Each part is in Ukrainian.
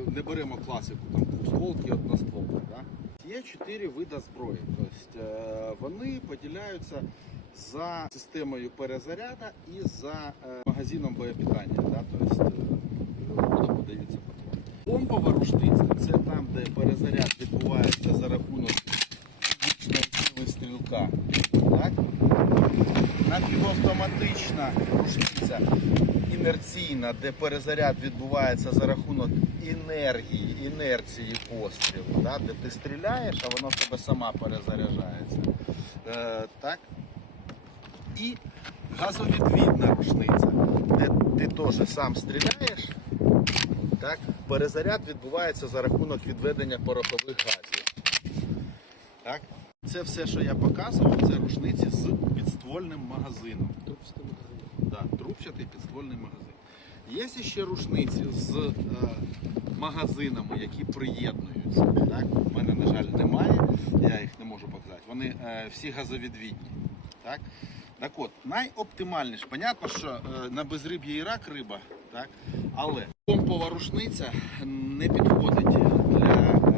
не беремо класику, там одна одностволки. Да? Є чотири види зброї. Тобто, е, вони поділяються за системою перезаряду і за е, магазином боєпитання. Да? Тобто, е. Помпова рушниця це там, де перезаряд відбувається за рахунок Напівавтоматична рушниця інерційна, де перезаряд відбувається за рахунок енергії, інерції пострілу, да? де ти стріляєш, а воно в тебе сама перезаряджається. Е, так? І газовідвідна рушниця, де ти теж сам стріляєш, так? перезаряд відбувається за рахунок відведення порохових газів. Так? Це все, що я показував, це рушниці з підствольним магазином. Да, трубчатий підствольний магазин. Є ще рушниці з е, магазинами, які приєднуються. Так? У мене, на жаль, немає, я їх не можу показати. Вони е, всі газовідвідні. Так? Так от, найоптимальніше, понятно, що е, на безриб'ї і рак риба, так? але помпова рушниця не підходить для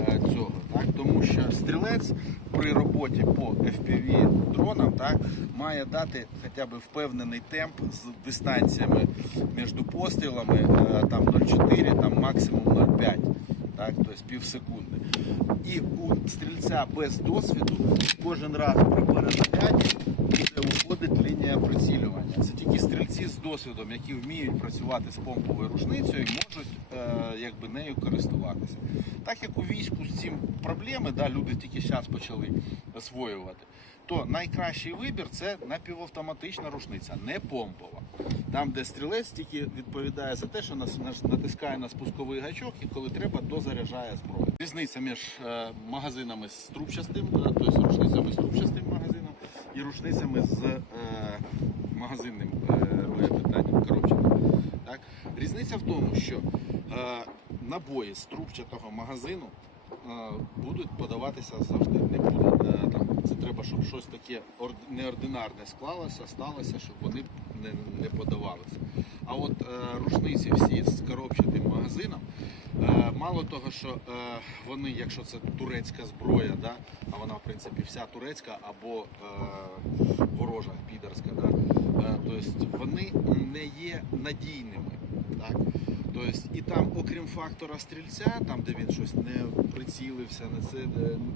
е, цього, так? тому що стрілець при роботі по FPV дронам так, має дати хоча б впевнений темп з дистанціями між пострілами е, там 0,4, там максимум 0,5, так, тобто пів. І у стрільця без досвіду кожен раз при перезаряді буде уходить лінія прицілювання. З досвідом, які вміють працювати з помповою рушницею, можуть е, якби нею користуватися. Так як у війську з цим проблеми, да, люди тільки зараз почали освоювати, то найкращий вибір це напівавтоматична рушниця, не помпова. Там, де стрілець тільки відповідає за те, що нас натискає на спусковий гачок і коли треба, дозаряджає зброю. Різниця між е, магазинами з трубчастим, е, тобто рушницями з трубчастим магазином і рушницями з е, магазинним е, боєпитанням. Так? Різниця в тому, що е, набої з трубчатого магазину е, будуть подаватися завжди. Не буде там. Це треба, щоб щось таке неординарне склалося, сталося, щоб вони не, не подавалися. А от рушниці всі з коробчатим магазином, мало того, що е, вони, якщо це турецька зброя, да, а вона в принципі вся турецька або е, ворожа підерська, да, е, тобто вони не є надійними. Так? Тобто, і там, окрім фактора стрільця, там де він щось не прицілився на це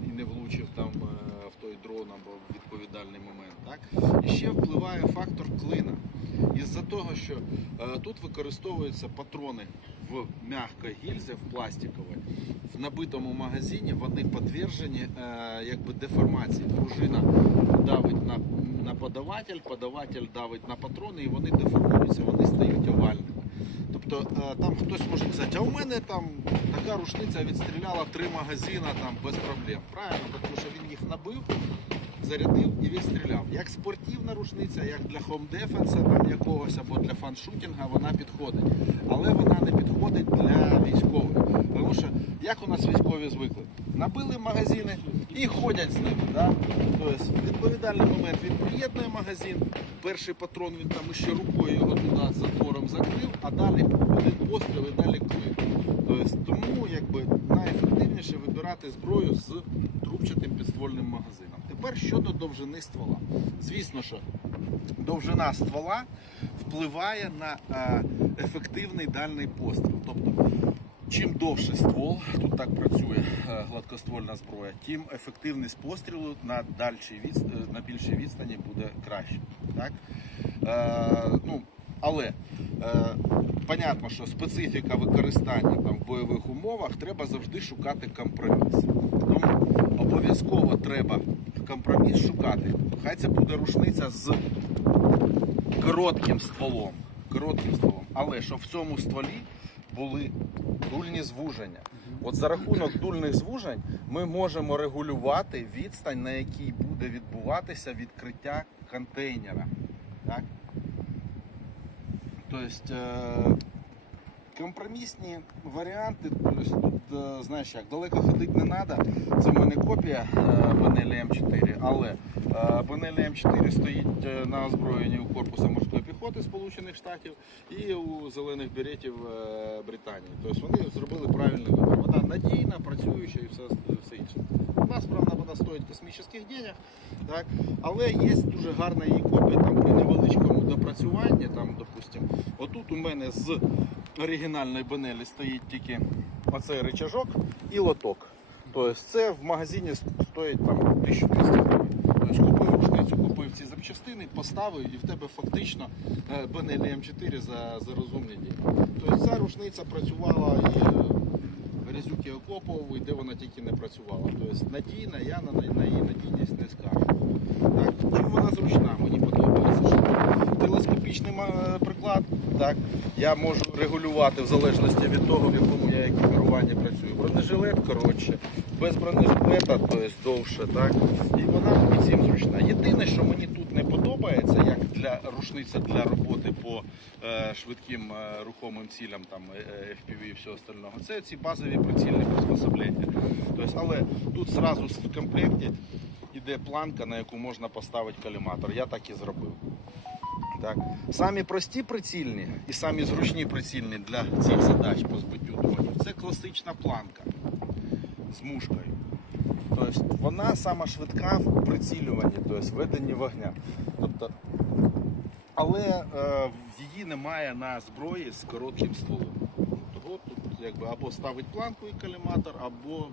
і не влучив там е, в той дрон або в відповідальний момент, так? І ще впливає фактор клина. Із-за того, що е, тут використовуються патрони в м'якій гільзі, в пластиковій, в набитому магазині вони підтверджені е, якби деформації. Пружина давить на, на подаватель, подаватель давить на патрони, і вони деформуються, вони стають овальними. Тобто е, там хтось може казати, а у мене там така рушниця відстріляла три магазини там без проблем. Правильно, тому що він їх набив, зарядив і відстріляв. Як спортивна рушниця, як для хоум-дефенса там якогось або для фаншутінга вона підходить. Але вона не підходить для військових. Тому що як у нас військові звикли? Набили магазини і ходять з ними. Да? Тобто, відповідальний момент він приєднує магазин, перший патрон він там ще рукою його туди затвором закрив, а далі один постріл і далі клин. Тобто, тому якби найефективніше зброю з трубчатим підствольним магазином. Тепер щодо довжини ствола. Звісно, що довжина ствола впливає на е, ефективний дальний постріл. Тобто, чим довше ствол, тут так працює е, гладкоствольна зброя, тим ефективність пострілу на дальшій відс- е, на більшій відстані буде краще. Так? Е, ну, але е, понятно, що специфіка використання там, в бойових умовах треба завжди шукати компроміс. Тому обов'язково треба компроміс шукати. Хай це буде рушниця з коротким стволом. Коротким стволом. Але щоб в цьому стволі були дульні звуження. От за рахунок дульних звужень ми можемо регулювати відстань, на якій буде відбуватися відкриття контейнера. Так? Тобто э, компромісні варіанти. Тобто, тут, э, знаєш, як далеко ходити не треба. Це в мене копія панелі М4, але панель М4 стоїть е, на озброєнні у корпусу морської піхоти Сполучених Штатів і у зелених беретів е, Британії. Тобто вони зробили правильний вибір. Вона надійна, працююча і все, все інше налаштуваннях. Так? Але є дуже гарна її копія там при невеличкому допрацюванні. Там, допустим, отут у мене з оригінальної бенелі стоїть тільки оцей рычажок і лоток. Тобто це в магазині стоїть там 1200 гривень. Тобто купив рушницю, купив ці запчастини, поставив і в тебе фактично бенелі М4 за, за розумні дії. Тобто ця рушниця працювала і е, грязюки окопував, і де вона тільки не працювала. Тобто надійна, я на, на її надійність не скажу. Так, вона зручна, мені подобається. Що телескопічний приклад, так, я можу регулювати в залежності від того, в якому я екіпіруванні працюю. Бронежилет коротше, без бронежилета, тобто довше, так. І вона цим зручна. Єдине, що мені тут подобається, як для рушниця для роботи по е, швидким е, рухомим цілям, там е, FPV і все остального, це ці базові прицільні приспособлення. Тобто, але тут зразу в комплекті йде планка, на яку можна поставити коліматор. Я так і зробив. Так. Самі прості прицільні і самі зручні прицільні для цих задач по збиттю дронів це класична планка з мушкою. Тобто вона сама швидка в прицілюванні, тобто веденні вогня. Тобто, але е, її немає на зброї з коротким стволом. Того тут якби або ставить планку і каліматор, або